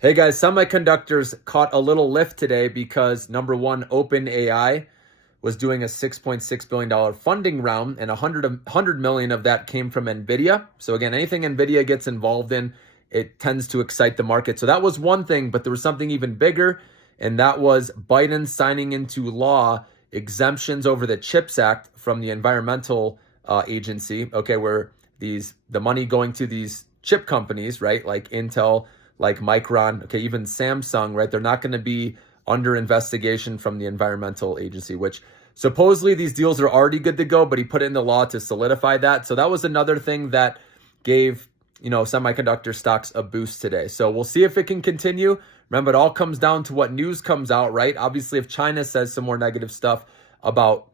Hey guys, semiconductors caught a little lift today because number one, OpenAI was doing a $6.6 billion funding round, and 100 million of that came from NVIDIA. So again, anything NVIDIA gets involved in, it tends to excite the market. So that was one thing, but there was something even bigger, and that was Biden signing into law exemptions over the CHIPS Act from the environmental agency, okay, where the money going to these chip companies, right, like Intel, like Micron, okay, even Samsung, right? They're not going to be under investigation from the environmental agency, which supposedly these deals are already good to go, but he put it in the law to solidify that. So that was another thing that gave, semiconductor stocks a boost today. So we'll see if it can continue. Remember, it all comes down to what news comes out, right? Obviously, if China says some more negative stuff about,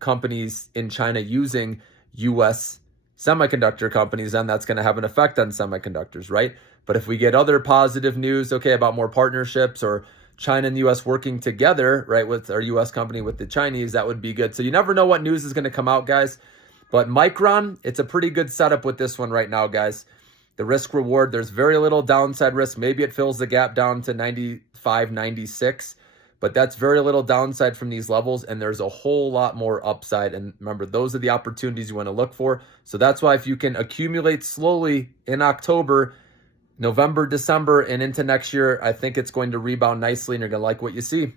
companies in China using US semiconductor companies, then that's going to have an effect on semiconductors, right? But if we get other positive news, okay, about more partnerships or China and the US working together, right, with our US company with the Chinese, that would be good. So you never know what news is going to come out, guys. But Micron, it's a pretty good setup with this one right now, guys. The risk reward, there's very little downside risk. Maybe it fills the gap down to 95, 96, but that's very little downside from these levels, and there's a whole lot more upside. And remember, those are the opportunities you want to look for. So that's why if you can accumulate slowly in October, November, December, and into next year, I think it's going to rebound nicely, and you're going to like what you see.